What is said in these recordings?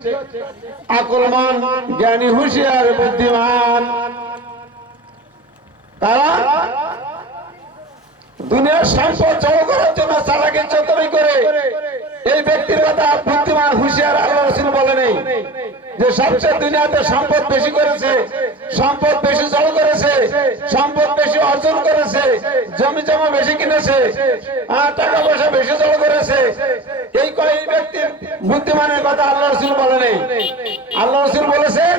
আকলমান, জ্ঞানী, হুঁশিয়ার, বুদ্ধিমান। তারা দুনিয়ার সম্পদ জড়ো করার জন্য চালাকি চতুরি করে এই ব্যক্তির কথা বুদ্ধিমান, হুঁশিয়ার আল্লাহ রাসূল বলেনি যে সবচেয়ে দুনিয়াতে সম্পদ বেশি করেছে, সম্পদ বেশি জড়ো করেছে, সম্পদ বেশি অর্জন করেছে, জমি জমা বেশি কিনেছে, টাকা পয়সা বেশি জড়ো করেছে, এই কয়েক ব্যক্তির বুদ্ধিমানের কথা আল্লাহ রাসূল বলেনি। আল্লাহ রাসূল বলেছেন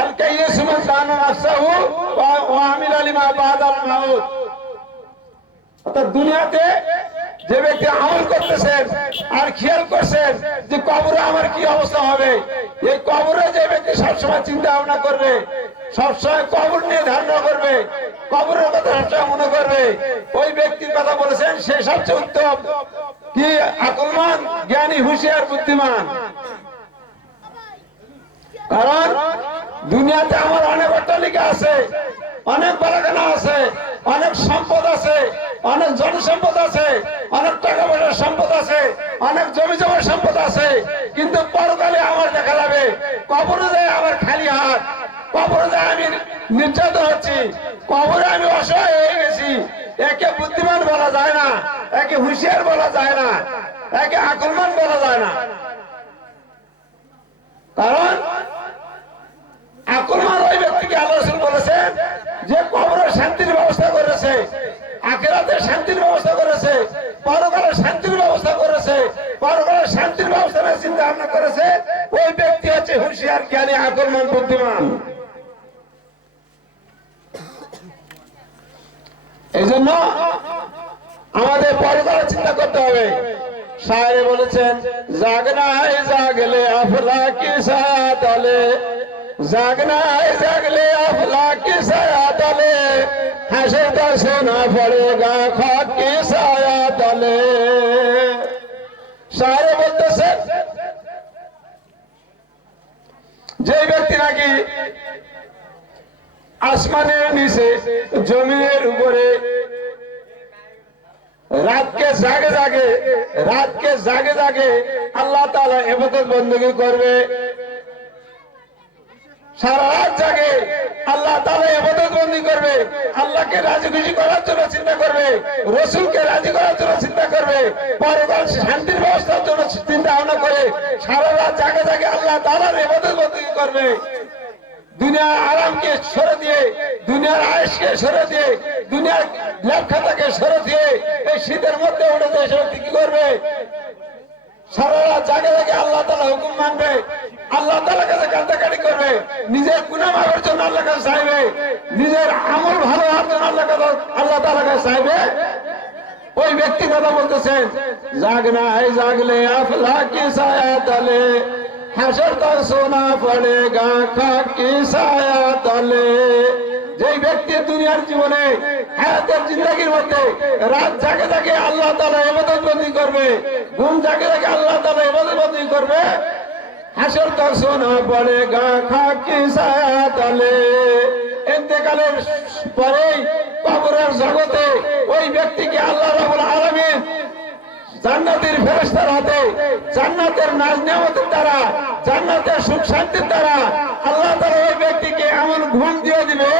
আল কাইয়্যিসু মান দানা নাফসাহু ওয়া আমিলা লিমা বাদাল মাউত। অর্থাৎ দুনিয়াতে যে ব্যক্তি আমল করতেছেন আর খেয়াল করছেন যে কবরে আমার কি অবস্থা হবে, এই কবরে যে ব্যক্তি সবসময় চিন্তা ভাবনা করবে, সবসময় কবর নিয়ে ধারণা করবে, কবরের কথা সবসময় মনে করবে, ওই ব্যক্তির কথা বলেছেন সে সবচেয়ে উত্তম কি আকলমান, জ্ঞানী, হুঁশিয়ার, বুদ্ধিমান। কারণ দুনিয়াতে আমার অনেক অট্টালিকা আছে, অনেক বাড়াখানা আছে, অনেক সম্পদ আছে, অনেক জনসম্পদ আছে, অনেক টাকা পয়সার সম্পদ আছে, অনেক জমি জমার সম্পদ আছে, কিন্তু পরকালে আমার দেখা যাবে কবরে যায় আমার খালি হাত, কবরে যায় আমি নির্যাতন হচ্ছি, কবরে আমি অসহায় হয়ে গেছি। একে বুদ্ধিমান বলা যায় না, একে হুঁশিয়ার বলা যায় না, একে আকলমান বলা যায় না। কারণ আকলমান ওই ব্যক্তিকে আল্লাহ রাসূল বলেছেন যে কবরের শান্তির ব্যবস্থা করেছে, আখিরাতের শান্তির ব্যবস্থা করেছে, পরকালের শান্তির ব্যবস্থা করেছে, পরকালের শান্তির ব্যবস্থা নিয়ে চিন্তা ভাবনা করেছে, ওই ব্যক্তি হচ্ছে হুঁশিয়ার, জ্ঞানী, আকলমান, বুদ্ধিমান। এই জন্য আমাদের পরকালের চিন্তা করতে হবে। শায়েরে বলেছেন জাগনা है জাগলে আফলা কি ছায়া তলে, জাগনা है জাগলে আফলা কি ছায়া তলে, হাসর का सोना पड़ेगा खाक की ছায়া তলে। শায়েরে বলতেছেন যে ব্যক্তি নাকি আসমানের নিচে জমিনের উপরে रात के जागे जागे अल्लाह ताला इबादत बंदगी करबे, सारा रात जागे अल्लाह ताला इबादत बंदगी करबे, अल्लाह के राजी खुशी करार जन्य चिंता करबे, रसूल के राजी करार जन्य चिंता करबे, परकाल शांतिर व्यवस्थार जन्य चिंता भावना करे सारा रात जागे जागे अल्लाह तालार इबादत बंदगी करबे। दुनिया आराम के सरे दिए, दुनियार आयस के सरे दिए, दुनियार ল্যাব খাতাকে সরে দিয়ে এই শীতের মধ্যে উঠে দেশে কি করবে, সারা রাত জাগে জাগে আল্লাহ তাআলা হুকুম মানবে, আল্লাহ তাআলার কাছে কান্নাকাটি করবে, নিজের গুনাহ মাফের জন্য আল্লাহর কাছে চাইবে, নিজের আমল ভালো হওয়ার জন্য আল্লাহ তাআলার কাছে চাইবে। ওই ব্যক্তি কথা বলতেছেন জাগনা है জাগলে আফলা কি ছায়া তলে, হাসর का सोना पड़ेगा खाक की ছায়া তলে। যেই ব্যক্তি দুনিয়ার জীবনে হায়াতের জিন্দেগির মধ্যে রাত জাগে জাগে আল্লাহ তাআলা ইবাদত বন্দি করবে, ঘুম জাগে জাগে আল্লাহ তাআলা ইবাদত বন্দি করবে, হাসর का सोना पड़ेगा खाक की ছায়া তলে। ইন্তেকালের পরে কবরের জগতে ওই ব্যক্তিকে আল্লাহ রাব্বুল আলামিন জান্নাতের ফেরেশতার হাতে, জান্নাতের নাজ নিয়ামতের দ্বারা, জান্নাতের সুখ শান্তির দ্বারা আল্লাহ তাআলা ওই ব্যক্তিকে এমন ঘুম দিয়ে দিবে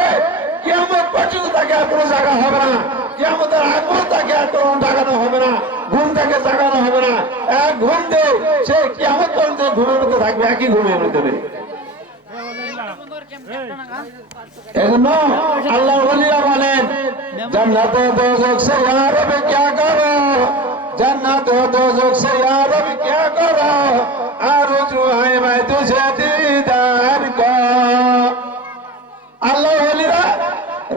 কিয়ামত পর্যন্ত তাকে আর কোনো জায়গা হবে না, কিয়ামতের আগ পর্যন্ত তাকে আর কোনো জাগানো হবে না, ঘুম থেকে জাগানো হবে না, এক ঘুম দিয়ে সে কিয়ামত পর্যন্ত ঘুমের মধ্যে থাকবে, একই ঘুমের মধ্যে। এজন্য আল্লাহর ওলিরা বলেন জান্নাত ও দোজখ সে ইয়া রব क्या करो, जन्नत हो दोज़ख से या रब क्या करो, आरज़ू है मैं तुझे दीदार को। আল্লাহ ওলিরা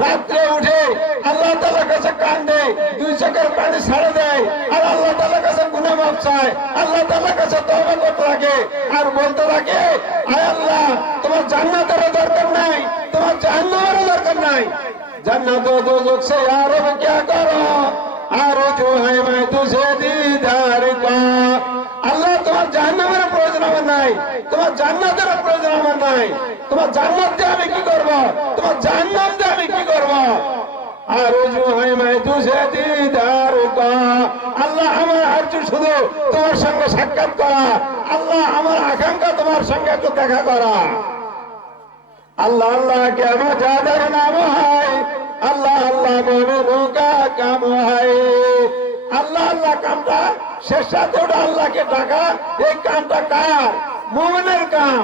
রাতে উঠে আল্লাহ তাআলার কাছে কাঁদে, দুই চোখের পানি ছেড়ে দেয় আর আল্লাহ তাআলার কাছে গুনাহ মাফ চায়, আল্লাহ তাআলার কাছে তওবা করতে থাকে আর বলতে থাকে আয় আল্লাহ তোমার জান্নাতের দরকার নাই, তোমার জাহান্নামের দরকার নাই, জান্নাত ও দোজখ সে ইয়া রব क्या करो, आरज़ू है मैं तुझे दीदार का। আল্লাহ তোমার জাহান্নামের প্রয়োজন আমার নাই, তোমার জান্নাতের প্রয়োজন আমার নাই, তোমার জান্নাত দিয়ে আমি কি করব, তোমার জাহান্নাম দিয়ে আমি কি করব। আরজু है मैं तुझे दीदार का, আল্লাহ আমার আরজু শুধু তোমার সঙ্গে সাক্ষাৎ করা, আল্লাহ আমার আকাঙ্ক্ষা তোমার সঙ্গে একটু দেখা করা। আল্লাহ আল্লাহ কে মজাদার নাম হয়, আল্লাহ আল্লাহ মোমেনों का काम है। আল্লাহ আল্লাহ কামটা শেষাতে ওটা আল্লাহকে ডাকা, এই কামটা কার? মোমেনের কাম।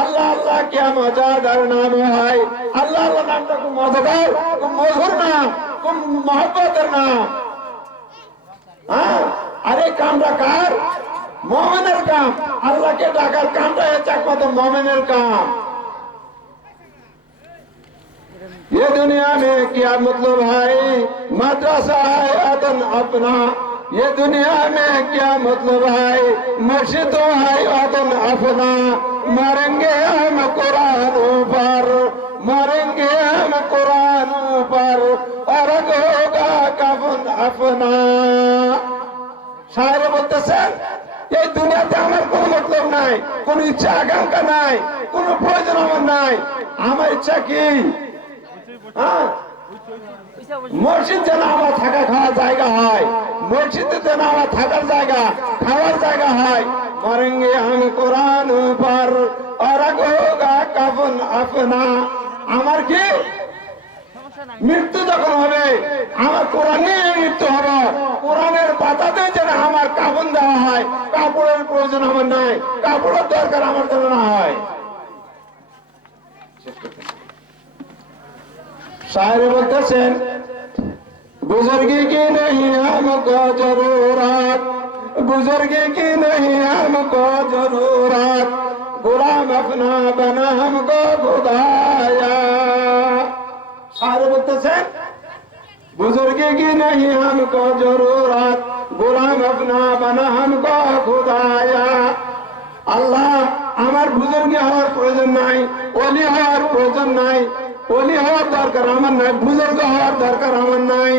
আল্লাহ আল্লাহ কে মজাদার নাম হয়, আল্লাহ আল্লাহ নামটা খুব মজাদার, খুব মধুর নাম, খুব মহব্বতের নাম। হ্যাঁ, আর এই কামটা কার? মোমেনের কাম। আল্লাহকে ডাকার কামটা হচ্ছে একমাত্র মোমেনের কাম। ये दुनिया में क्या मतलब है, मदरसा है अदन अपना। ये दुनिया में क्या मतलब है, मस्जिद है अदन अपना। मरेंगे हम कुरान पर, मरेंगे हम कुरान पर, और होगा कफन अपना। शायर বলতেছেন এই দুনিয়াতে আমার কোনো মতলব নাই, কোনো ইচ্ছা আকাঙ্ক্ষা নাই, কোনো প্রয়োজন আমার নাই। আমার ইচ্ছা কি? মসজিদ যেন আমার থাকা খাওয়ার জায়গা হয়, মসজিদে যেন আমার থাকার জায়গা খাওয়ার জায়গা হয়। মরেঙ্গে हम कुरान पर और होगा कफन अपना। আমার কি মৃত্যু যখন হবে আমার কোরআন নিয়ে মৃত্যু হবে, কোরআনের পাতাতে যেন আমার কাফন দেওয়া হয়। কাপড়ের প্রয়োজন আমার নাই, কাপড়ের দরকার আমার যেন না হয়। शायर बोलतेছেন बुजुर्गी की नहीं हमको जरूरत, बुजुर्गी की नहीं हमको जरूरत, गुलाम अपना बना हमको खुदाया। शायर बोलतेছেন बुजुर्गी की नहीं हमको जरूरत, गुलाम अपना बना हमको खुदाया। আল্লাহ আমার বুজুর্গি হওয়ার প্রয়োজন নাই, ওলি হওয়ার প্রয়োজন নাই, ওলি হওয়ার দরকার আমার নাই, বুজুর্গ হওয়ার দরকার আমার নাই।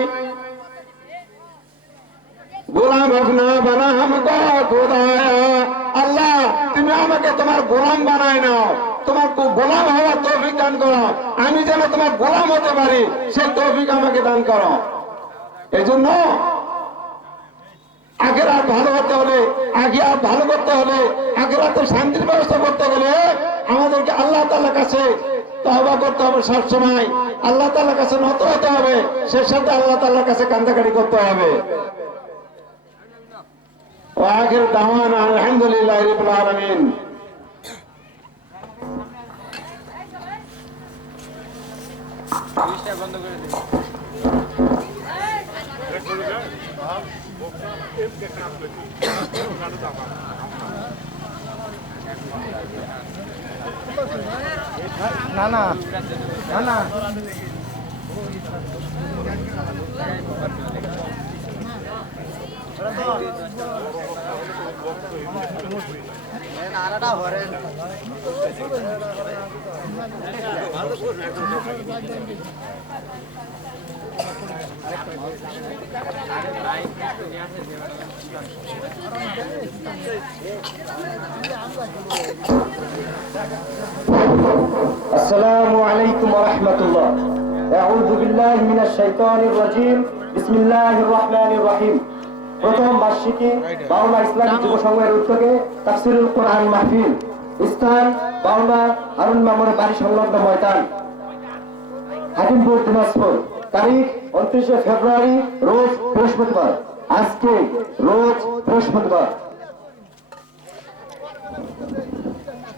গোলাম আপনা বানা হামকো খুদায়া। আল্লাহ তুমি আমাকে তোমার গোলাম বানায় নাও, তোমার গোলাম হওয়ার তৌফিক দান করো, আমি যেন তোমার গোলাম হতে পারি সেই তৌফিক আমাকে দান করো। এজন্য আখিরাত ভালো হতে হলে, আখিরাত ভালো করতে হলে, আখিরাতে শান্তির ব্যবস্থা করতে গেলে আমাদেরকে আল্লাহ তাআলার কাছে তওবা করতে হবে। সবসময় আল্লাহ তাআলার কাছে নত হতে হবে, সে সাথে আল্লাহ তাআলার কাছে কান্দাকাটি করতে হবে। ওয়া আখির দাওয়ানা আলহামদুলিল্লাহি রাব্বিল আলামিন। বন্ধ করে দিন। না না না না নারাটা ভরে السلام عليكم ورحمة الله. أعوذ بالله من الشيطان الرجيم. بسم الله الرحمن الرحيم. প্রথম বার্ষিকী বাংলা ইসলামী যুব সংঘের উদ্যোগে তাফসীরুল কোরআন মাহফিল, স্থান বাংলা হারুন মামুনের বাড়ি সংলগ্ন ময়দান, হাকিমপুর, দিনাজপুর। তারিখ 29 ফেব্রুয়ারি, রোজ বৃহস্পতিবার। আজকে রোজ বৃহস্পতিবার।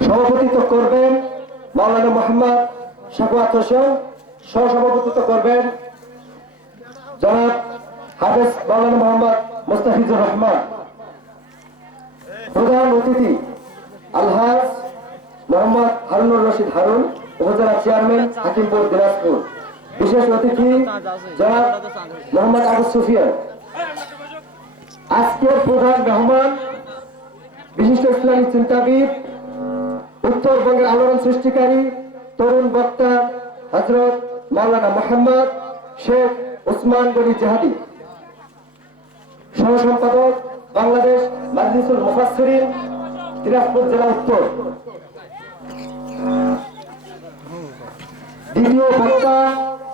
সভাপতিত্ব করবেন মাওলানা মোহাম্মদ শাকুয়াত হোসেন, সহসভাপতিত্ব করবেন জনাব হাফেজ মাওলানা মোহাম্মদ মুস্তাফিজুর রহমান। প্রধান অতিথি আলহাজ মোহাম্মদ হারুনুর রশিদ হারুন, উপজেলা চেয়ারম্যান, হাকিমপুর, দিনাজপুর। বিশেষ অতিথি জনাব মোহাম্মদ আবু সুফিয়ান। আজকের প্রধান মেহমান বিশিষ্ট ইসলামী চিন্তাবিদ, উত্তরবঙ্গের আলোড়ন সৃষ্টিকারী তরুণ বক্তা হযরত মাওলানা মোহাম্মদ শেখ ওসমান গনি জাহাদি, সহ সম্পাদক বাংলাদেশ মাজলিসুল মুফাসসিরিন, দিনাজপুর জেলা উত্তর। দ্বিতীয় বক্তা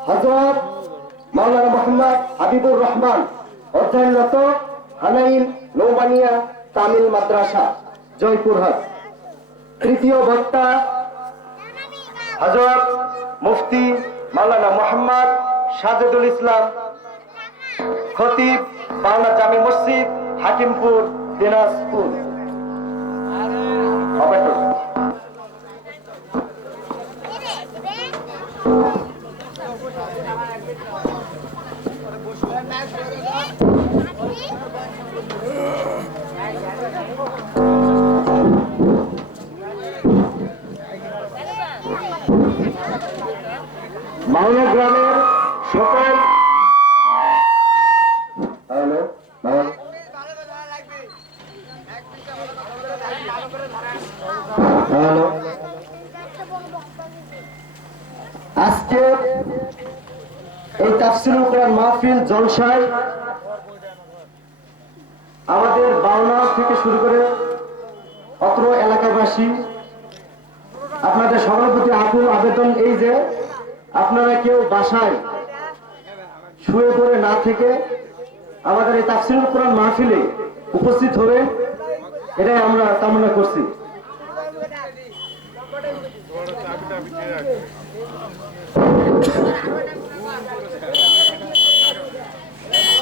হযরত মাওলানা মোহাম্মদ হাবিবুর রহমান, অধ্যয়নরত হানাইন নৌবানিয়া তামিল মাদ্রাসা। জয়পুরহাট। তৃতীয় বক্তা হযরত মুফতি মাওলানা মোহাম্মদ সাজেদুল ইসলাম, খতিব বাংলা জামি মসজিদ, হাকিমপুর, দিনাজপুর। মাওনা গ্রামের সকল আজকে এই তাফসীরুল কোরআন মাহফিল জলসায় আমাদের বাউনা থেকে শুরু করে অত্র এলাকাবাসী, আপনাদের সবার প্রতি আকুল আবেদন এই যে আপনারা কেউ বাসায় শুয়ে পড়ে না থেকে আমাদের এই তাফসীরুল কোরআন মাহফিলে উপস্থিত হবেন, এটাই আমরা কামনা করছি।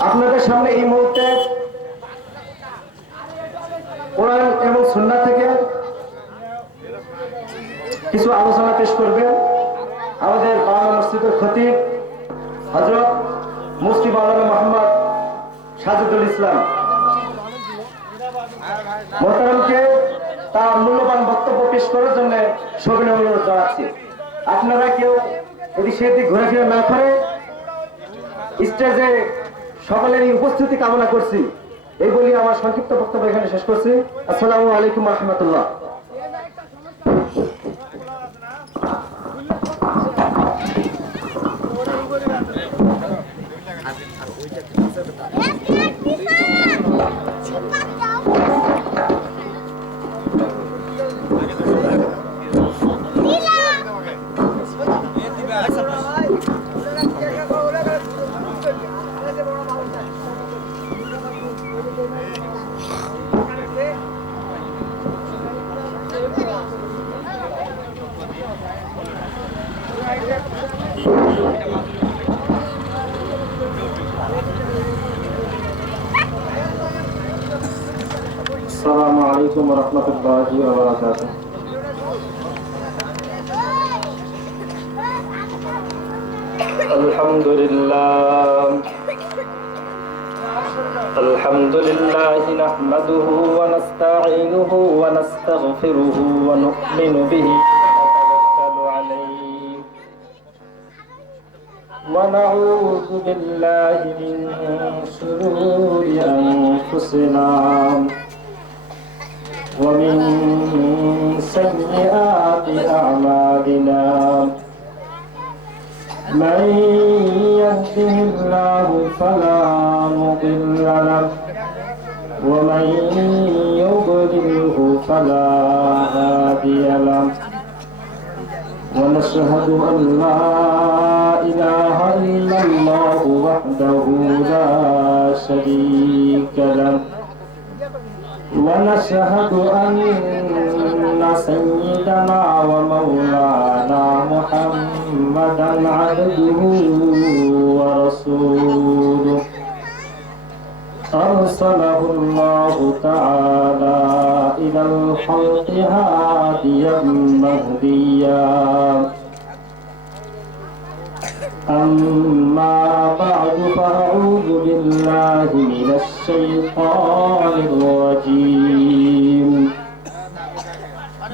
আপনাদের সামনে এই মুহূর্তে কোরআন এবং সুন্নাহ থেকে কিছু আলোচনা পেশ করবেন আমাদের বাংলা মসজিদের খতিব হযরত মুফতি মাওলানা মোহাম্মদ সাজেদুল ইসলাম। মোহতারামকে তার মূল্যবান বক্তব্য পেশ করার জন্য সবিনয় অনুরোধ জানাচ্ছি। আপনারা কেউ এদিক সেদিক ঘোরাফেরা না করে স্টেজে সকলেরই উপস্থিতি কামনা করছি। এই বলি আমার সংক্ষিপ্ত বক্তব্য এখানে শেষ করছি। আসসালামু আলাইকুম ওয়া রাহমাতুল্লাহ। السلام عليكم ورحمة الله وبركاته. الحمد لله نحمده ونستعينه ونستغفره ونؤمن به ونتوكل عليه ونعوذ بالله من شرور أنفسنا ومن سيئات أعمالنا من يهده الله فلا مضل له ومن يضلله فلا هادي له ونشهد أن لا إله إلا الله وحده لا شريك له ونشهد أن سيدنا ومولانا محمدا عبده ورسوله أرسله الله تعالى إلى الخلق هاديا مهديا أما بعد فأعوذ بالله من الشيطان الرجيم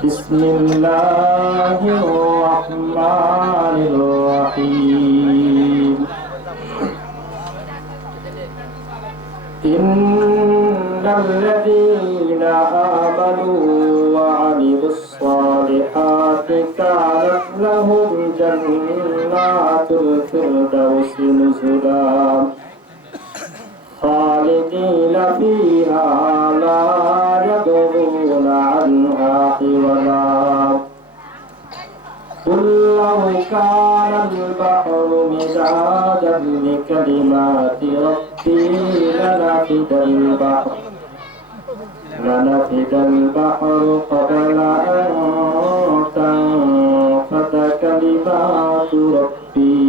بسم الله الرحمن الرحيم إن الذين آمنوا وعملوا الصالحات كانت لهم جنات الفردوس نزلا خالدين فيها لا يبغون عنها حولا قل لو كان البحر مدادا لكلمات ربي لنفد البحر لنفد البحر قبل أن تنفد كلمات ربي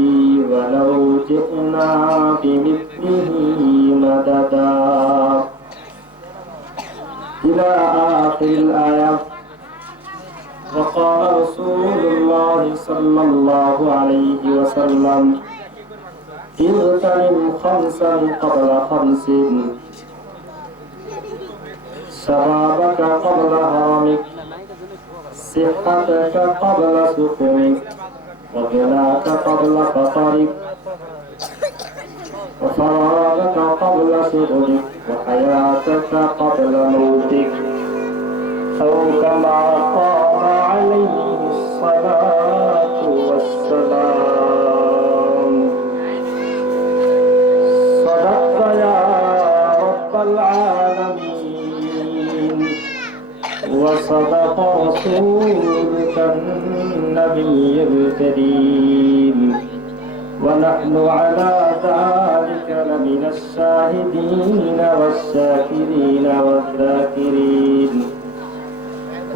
ولو جئنا بمثله مددا إلى آخر الآية. وقال رسول الله صلى الله عليه وسلم اغتنم خمسا قبل خمس شبابك قبل هرمك صحتك قبل سقمك وغناك قبل فقرك وفراغك قبل شغلك وحياتك قبل موتك أو كما قال عليه الصلاة والسلام. صدقت يا رب العالمين وصدق رسولك النبي الكريم ونحن على ذلك لمن الشاهدين والشاكرين والذاكرين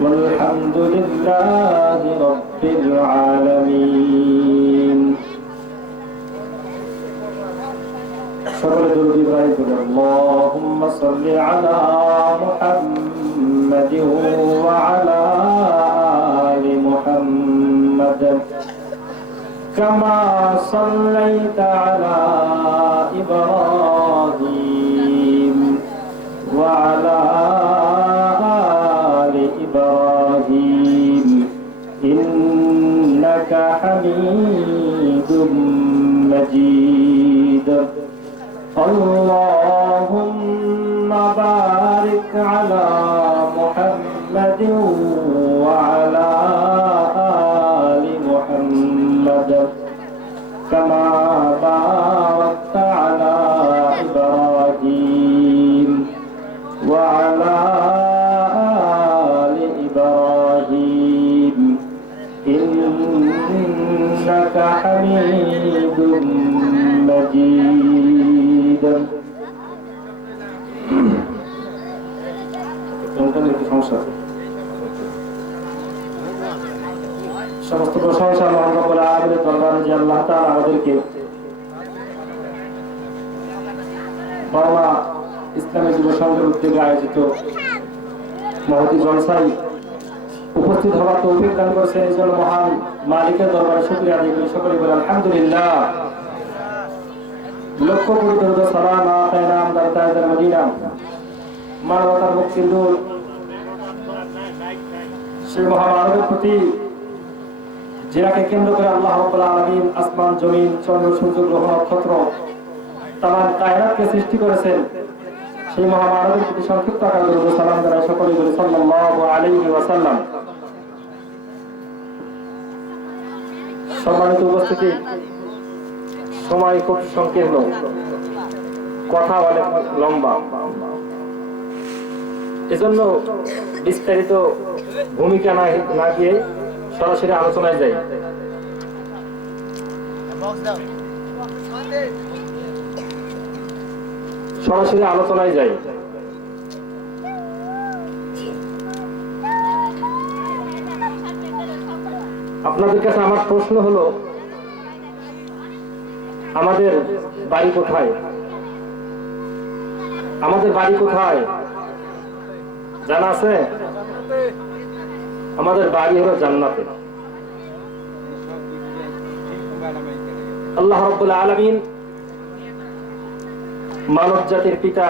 والحمد لله رب العالمين. সকলে দরুদ ইব্রাহিম পড়ুন। اللهم صل على محمد وعلى آل محمد كما صليت على إبراهيم وعلى آل إبراهيم إنك حميد مجيد. اللهم بارك على محمد وعلى آل محمد كما باركت على إبراهيم وعلى آل إبراهيم إنك حميد مجيد. সমস্ত প্রশংসা মহান রব্বুল আলামিনের দরবারে যে আল্লাহ তাআলা আমাদেরকে বাংলা ইসলামী যুব সংঘের উদ্যোগে আয়োজিত মহতী জলসায় উপস্থিত হওয়ার তৌফিক দান করেছেন এই জন্য মহান মালিকের দরবারে শুকরিয়া আদায় করি। সকলে বলে আলহামদুলিল্লাহ। লক্ষ কোটি দরুদ সালাম আতাইনা আমদার তাইদার মদিনা মানবতার মুক্তির নূর সেই মহামানবের প্রতি যাকে কেন্দ্র করে আল্লাহ রাব্বুল আলামিন আসমান জমিন চন্দ্র সূর্য গ্রহ নক্ষত্র তামাম কায়নাতকে সৃষ্টি করেছেন, সেই মহামানবের প্রতি সংক্ষিপ্ত আকারে দরুদ সালাম জানাই। সকলে বলি সাল্লাল্লাহু আলাইহি ওয়াসাল্লাম। সম্মানিত উপস্থিতি, সময় খুব সংকীর্ণ, কথা অনেক লম্বা, এজন্য বিস্তারিত ভূমিকা না গিয়ে সরাসরি আলোচনায় যাই। আপনাদের কাছে আমার প্রশ্ন হলো, আমাদের বাড়ি কোথায়? আমাদের বাড়ি কোথায় জানা আছে? আমাদের বাড়ি হলো জান্নাতে। আল্লাহ রাব্বুল আলামিন মানব জাতির পিতা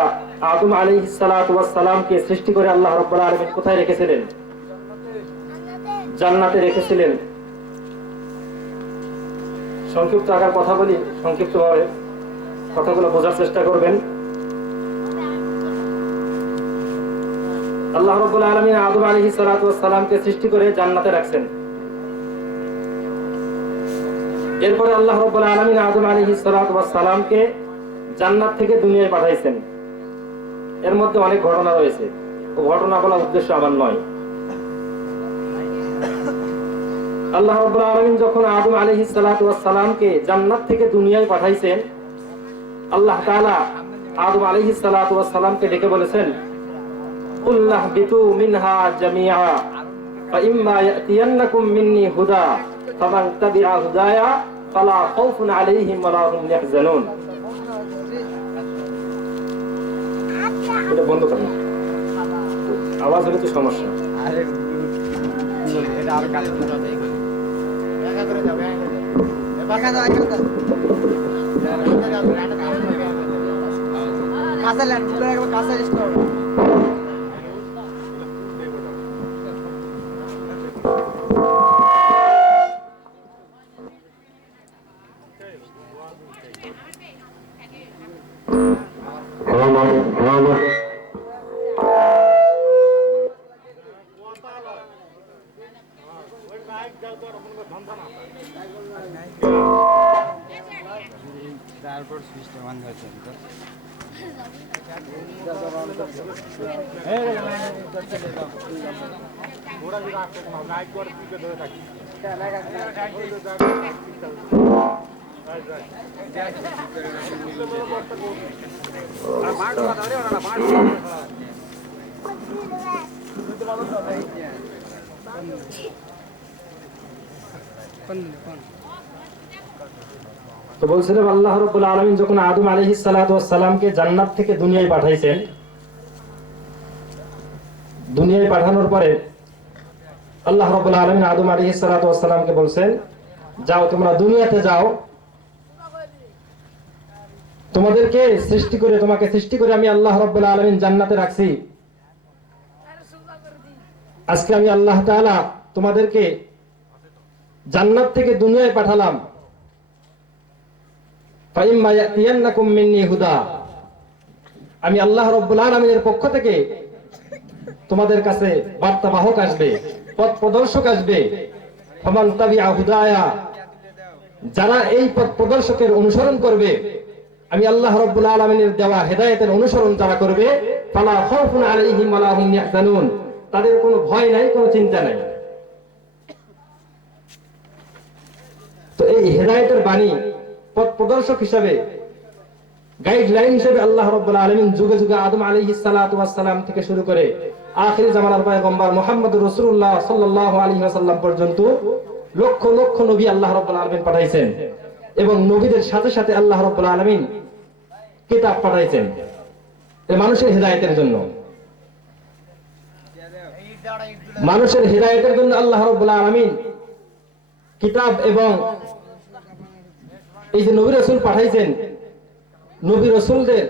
আদম আলাইহিস সালাতু ওয়াস সালামকে সৃষ্টি করে আল্লাহ রাব্বুল আলামিন কোথায় রেখেছিলেন? জান্নাতে রেখেছিলেন। সংক্ষিপ্ত আকার কথা বলি, সংক্ষিপ্তভাবে কথাগুলো বোঝার চেষ্টা করবেন। আল্লাহ রাব্বুল আলামিন আদম আলাইহিস সালাতু ওয়াস সালামকে সৃষ্টি করে জান্নাতে রাখছেন। এরপরে আল্লাহ রাব্বুল আলামিন আদম আলাইহিস সালাতু ওয়াস সালামকে জান্নাত থেকে দুনিয়ায় পাঠাইছেন। এর মধ্যে অনেক ঘটনা রয়েছে, ও ঘটনা বলার উদ্দেশ্য আমার নয়। আল্লাহ রাব্বুল আলামিন যখন আদম আলাইহিস সালাতু ওয়াস সালামকে জান্নাত থেকে দুনিয়ায় পাঠাইছেন, আল্লাহ তাআলা আদম আলাইহিস সালাতু ওয়াস সালামকে ডেকে বলেছেন, قلنا اهبطوا منها جميعا فإما يأتينكم مني هدى فمن تبع هدايا فلا خوف عليهم ولا هم يحزنون এটা বন্ধ করুন আওয়াজ হলে তো সমস্যা আরে এটা আর কাজ করে যাবে একা করে যাবে একা দাও কাঁচা ল্যান্ড পুরো একবার কাঁচা রেস্ট করো তারপর সিস্টেম অন হয়েছে তো তো বলছিলাম আল্লাহ রাব্বুল আলামিন যখন আদম আলাইহিস সালাতু ওয়াস সালামকে জান্নাত থেকে দুনিয়ায় পাঠাইছেন, দুনিয়ায় পাঠানোর পরে আল্লাহ রাব্বুল আলামিন আদম আলাইহিস সালাতু ওয়াস সালামকে বলছেন, যাও তোমরা দুনিয়াতে যাও, তোমাদেরকে তোমাকে সৃষ্টি করে আমি আল্লাহ রাব্বুল আলামিন জান্নাতে রাখছি। আজকে আমি আল্লাহ তাআলা তোমাদেরকে জান্নাত থেকে দুনিয়ায় পাঠালাম। ফাইম্মা ইয়াতিয়ান্নাকুম মিন্নি হুদা, আমি আল্লাহ রাব্বুল আলামিনের পক্ষ থেকে তোমাদের কাছে বার্তাবাহক আসবে, পথ প্রদর্শক আসবে। ফামান তাবিআ হুদায়া, যারা এই পথ প্রদর্শকের অনুসরণ করবে, আমি আল্লাহ রাব্বুল আলামিনের দেওয়া হেদায়েতের অনুসরণ যারা করবে, ফালা খাউফুন আলাইহিম ওয়ালা হুম ইয়াহজানুন, তাদের কোনো ভয় নাই, কোনো চিন্তা নাই। তো এই হেদায়েতের বাণী পথ প্রদর্শক হিসাবে, গাইডলাইন হিসেবে আল্লাহ রাব্বুল আলামিন যুগে যুগে আদম আলাইহিস সালাতু ওয়াস সালাম থেকে শুরু করে আখির জামানার পয়গম্বর মুহাম্মদুর রাসূলুল্লাহ সাল্লাল্লাহু আলাইহি ওয়াসাল্লাম পর্যন্ত লক্ষ লক্ষ নবী আল্লাহ রাব্বুল আলামিন পাঠাইছেন, এবং নবীদের সাথে সাথে আল্লাহ রাব্বুল আলামিন কিতাব পাঠাইছেন এই মানুষের হেদায়েতের জন্য। মানুষের হেদায়েতের জন্য আল্লাহ রাব্বুল আলামিন কিতাব এবং এই যে নবী রাসূল পাঠাইছেন, নবী রাসূলদের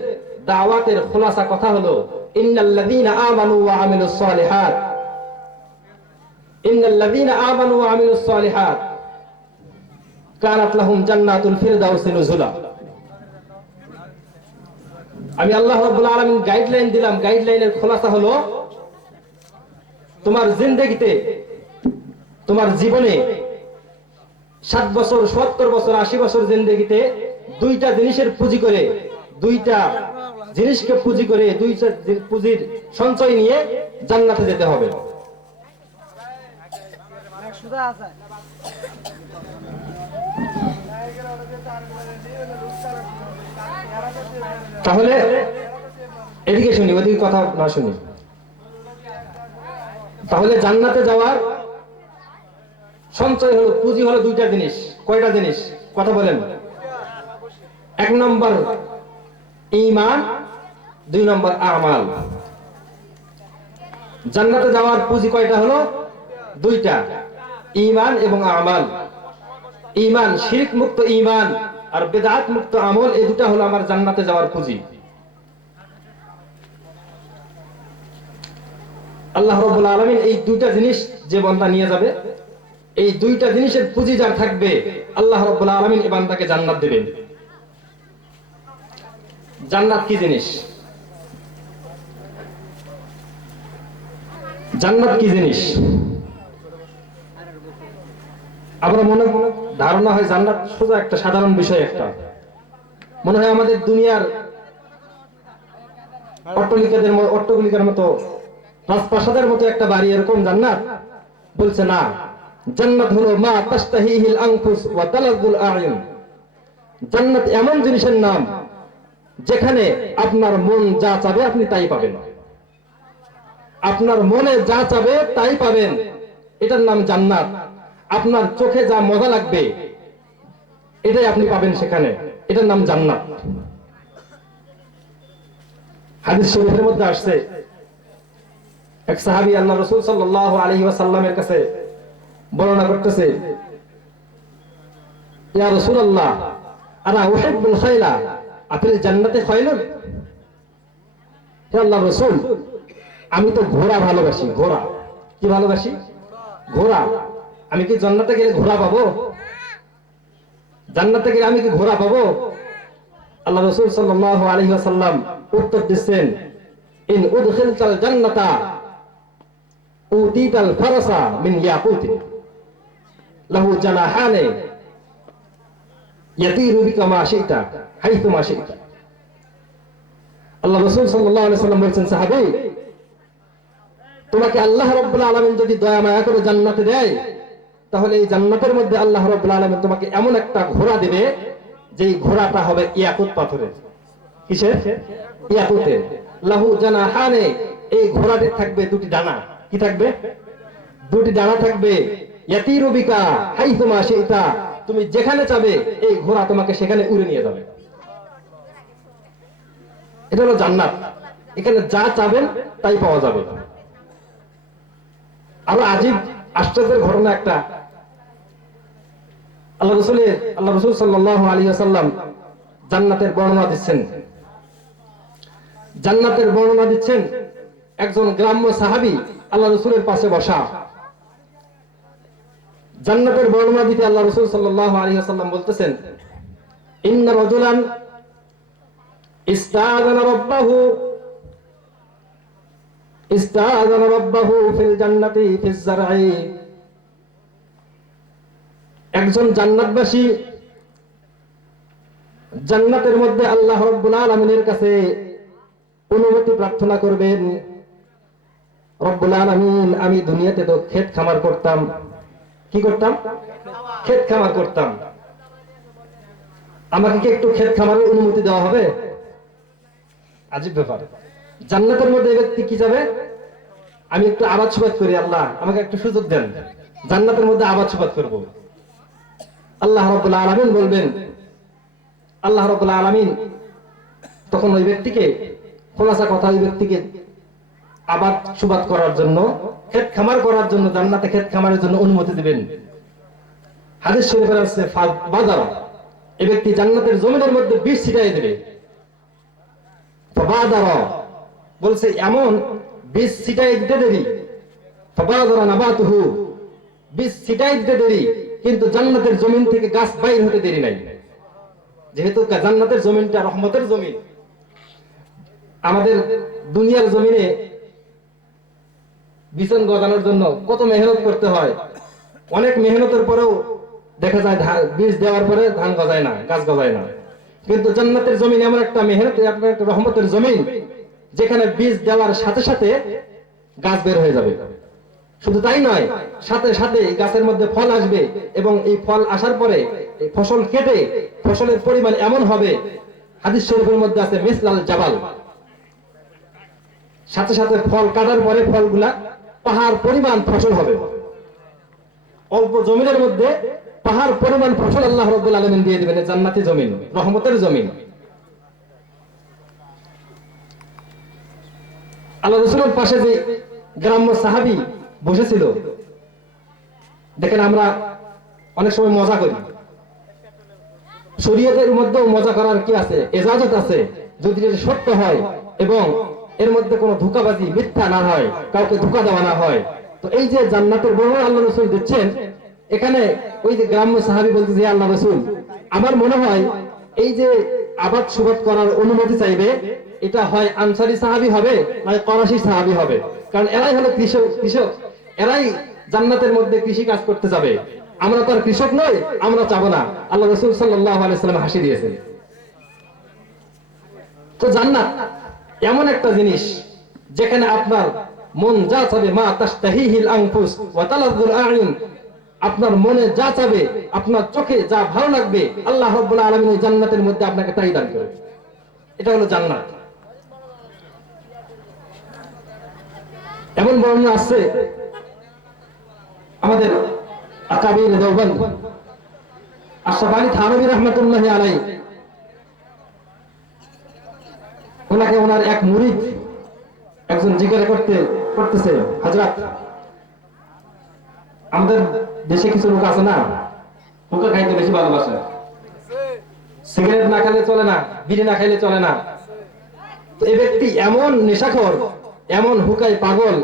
দাওয়াতের খোলাসা কথা হলো, ইন্নাল্লাযীনা আমানু ওয়া আমিলুস সালিহাত, ইন্নাল্লাযীনা আমানু ওয়া আমিলুস সালিহাত কানাত লাহুম জান্নাতুল ফিরদাউসি নুজুলা। আমি আল্লাহ রাব্বুল আলামিন গাইডলাইন দিলাম, গাইডলাইনের খোলাসা হলো, তোমার জিন্দেগিতে, তোমার জীবনে 60 বছর 70 বছর 80 বছর জিন্দেগিতে দুইটা জিনিসের পুঁজি করে, দুইটা জিনিসকে পুঁজি করে, দুইটা পুঁজির সঞ্চয় নিয়ে জান্নাতে যেতে হবে। তাহলে এদিকে শুনি, ওদিকে কথা না শুনি। তাহলে জান্নাতে যাওয়ার সঞ্চয় হলো, পুঁজি হলো দুইটা জিনিস। কয়টা জিনিস কথা বলেন? 1 নম্বর ঈমান, 2 নম্বর আমাল। জান্নাতে যাওয়ার পুঁজি কয়টা হলো? দুইটা, ঈমান এবং আমাল। ঈমান, শিরক মুক্ত ঈমান আর বিদআত মুক্ত আমল, এই দুটো হলো আমার জান্নাতে যাওয়ার পুঁজি। আল্লাহ রাব্বুল আলামিন এই দুইটা জিনিস যে বান্দা নিয়ে যাবে, এই দুইটা জিনিসের পুঁজি যার থাকবে, আল্লাহ রাব্বুল আলামিন এই বান্দাকে জান্নাত দেবেন। জান্নাত কি জিনিস? জান্নাত কি জিনিস? আমরা মনে ধারণা হয় জান্নাত সোজা একটা সাধারণ বিষয়, একটা মনে হয় আমাদের দুনিয়ার অট্টালিকার মতো, রাজপ্রাসাদের মতো একটা বাড়ি, এরকম জান্নাত। বলছে না, জান্নাত হলো মা তাশতাহিহিল আনফুস ওয়া তালাযুল আ'য়ুন। জান্নাত এমন জিনিসের নাম যেখানে আপনার মন যা চাবে আপনি তাই পাবেন। আপনার মনে যা চাবে তাই পাবেন, এটার নাম জান্নাত। আপনার চোখে যা মজা লাগবে এটাই আপনি পাবেন সেখানে, এটার নাম জান্নাত। হাদিস শরীফের মধ্যে আসছে, এক সাহাবী আল্লাহ রাসূল সাল্লাল্লাহু আলাইহি ওয়াসাল্লামের কাছে বর্ণনা করতেছে, ইয়া রাসূলুল্লাহ আনা উহিব্বুল খায়লা আফিল জান্নাতে খায়লুন। হে আল্লাহর রাসূল, আমি তো ঘোড়া ভালোবাসি। ঘোড়া কি ভালোবাসি? ঘোড়া। আমি কি জান্নাতে গেলে ঘোড়া পাবো? জান্নাতে গেলে আমি কি ঘোড়া পাবো? আল্লাহ রাসূল সাল্লাল্লাহু আলাইহি ওয়াসাল্লাম উত্তর দিচ্ছেন, ইন উদখিলতাল জান্নাতা উতিতাল ফারাসা মিন ইয়াকুতিন লাহু জানাহানে ইয়াতিরু বিকা মা শিতা হাইতু মা শিতা। আল্লাহ রাসূল সাল্লাল্লাহু আলাইহি ওয়াসাল্লাম বলেছেন, সাহাবী, তোমাকে আল্লাহ রাব্বুল আলামিন যদি দয়া মায়া করে জান্নাতে দেয়, তাহলে এই জান্নাতের মধ্যে আল্লাহ রাব্বুল আলামিন তোমাকে এমন একটা ঘোড়া দেবে, যেই ঘোড়াটা হবে ইয়াকুত পাথরের। কিসের? ইয়াকুতের। লাহু জানাহানে, এই ঘোড়াটির থাকবে দুটি ডানা। কি থাকবে? দুটি ডানা থাকবে। ইয়াতিরু বিকা হাইতু মা শিতা, তুমি যেখানে যাবে এই ঘোড়া তোমাকে সেখানে উড়ে নিয়ে যাবে। এটা হলো জান্নাত। এখানে যা চাবেন তাই পাওয়া যাবে। আরো আজীব আশ্চর্যের ঘটনা একটা, আল্লাহ রাসূল সাল্লাল্লাহু আলাইহি ওয়াসাল্লাম জান্নাতের বর্ণনা দিচ্ছেন। জান্নাতের বর্ণনা দিচ্ছেন একজন গ্রাম্য সাহাবী আল্লাহ রাসূলের পাশে বসা। জান্নাতের বর্ণনা দিতে আল্লাহ রাসূল সাল্লাল্লাহু আলাইহি ওয়াসাল্লাম বলতেছেন, ইন্না রাজুলান ইস্তাযানা রাব্বাহু ফিল জান্নাতি ফিজ জারঈ। একজন জান্নাতবাসী জান্নাতের মধ্যে আল্লাহ রাব্বুল আলামিনের কাছে অনুমতি প্রার্থনা করবেন, রব্বুল আলামিন, আমি দুনিয়াতে তো ক্ষেত খামার করতাম। কি করতাম? ক্ষেত খামার করতাম। আমাকে কি একটু ক্ষেত খামারের অনুমতি দেওয়া হবে? আজীব ব্যাপার। জান্নাতের মধ্যে ব্যক্তি কি যাবে? আমি একটু আবাদ সুবাদ করি, আল্লাহ আমাকে একটু সুযোগ দেন, জান্নাতের মধ্যে আবাদ সুবাদ করব। আল্লাহ রাব্বুল আলামিন বলবেন, আল্লাহ রাব্বুল আলামিন তখন ওই ব্যক্তিকে, খোলাসা কথা, ওই ব্যক্তিকে আবাদ সুবাদ করার জন্য, ক্ষেত খামার করার জন্য, জান্নাতে ক্ষেত খামারের জন্য অনুমতি দিবেন। হাদিস শরীফে আছে, বাজার, এই ব্যক্তি জান্নাতের জমিনের মধ্যে বীজ ছিটাই দেবে। বাজার বলছে এমন বীজ ছিটাই দিতে দেরি, বাজার নাবাতুহু, বীজ ছিটাই দিতে দেরি, কিন্তু জান্নাতের জমিন থেকে গাছ বাইর হতে দেরি নাই। যেহেতু জান্নাতের জমিনটা রহমতের জমিন। আমাদের দুনিয়ার জমিনে বিছন গজানোর জন্য কত মেহনত করতে হয়, অনেক মেহনতের পরেও দেখা যায় বীজ দেওয়ার পরে ধান গজায় না, গাছ গজায় না। কিন্তু জান্নাতের জমিন এমন একটা মেহনত, আপনার একটা রহমতের জমিন, যেখানে বীজ দেওয়ার সাথে সাথে গাছ বের হয়ে যাবে। শুধু তাই নয়, সাথে সাথে গাছের মধ্যে ফল আসবে, এবং এই ফল আসার পরে এই ফসল কেটে ফসলের পরিমাণ এমন হবে, হাদিস শরীফের মধ্যে আছে মিসলাল জাবাল, সাথে সাথে ফল কাটার পরে ফলগুলা পাহাড় পরিমাণ ফসল হবে। অল্প জমিনের মধ্যে পাহাড় পরিমাণ ফসল আল্লাহ রাব্বুল আলামিন দিয়ে দিবেন। জান্নাতি জমিন, রহমতের জমিন। আল্লাহ রাসূলের পাশে যে গ্রাম্য সাহাবী বসেছিল, দেখেন আমরা অনেক সময় মজা করি, শরীয়তের মধ্যেও মজা করার কি আছে? ইজাজত আছে, যদি এটা সত্য হয় এবং এর মধ্যে কোনো ধোঁকাবাজি, মিথ্যা না হয়, কাউকে ধোঁকা দেওয়া না হয়। তো এই যে জান্নাতের বর্ণনা আল্লাহ রাসূল দিচ্ছেন, এখানে ওই যে গ্রাম্য সাহাবী বলতেছে, আল্লাহ রাসূল, আমার মনে হয় এই যে আবাদ সুবাদ করার অনুমতি চাইবে, এটা হয় আনসারী সাহাবী হবে, নয় করাশি সাহাবী হবে, কারণ এরাই হলো কৃষক, এরাই জান্নাতের মধ্যে কৃষি কাজ করতে যাবে। আমরা তো আর কৃষক নই, আমরা চাবো না। আল্লাহ রাসূল সাল্লাল্লাহু আলাইহি ওয়াসাল্লাম হাসি দিয়েছেন। তো জান্নাত এমন একটা জিনিস, যেখানে আপনার মন যা চাবে, মা তাশতাহিহিল আনফুস ওয়া তালাযুল আ'য়ুন, আপনার মনে যা চাবে, আপনার চোখে যা ভালো লাগবে, আল্লাহ রাব্বুল আলামিন এই জান্নাতের মধ্যে আপনাকে তাই দান করবে। এটা হলো জান্নাত। এমন বর্ণনা আছে আমাদের আকাবির দেওবন্দ আশরাফ আলী থানভী রহমাতুল্লাহি আলাইহি, ওনাকে ওনার এক মুরিদ একজন জিজ্ঞাসা করতেছে, হযরত আমাদের দেশে কিছু লোক আছে না, হুক্কা খাইতে বেশি ভালোবাসে, সিগারেট না খেলে চলে না, বিড়ি না খাইলে চলে না। তো এই ব্যক্তি এমন নেশাখোর, এমন হুক্কায় পাগল,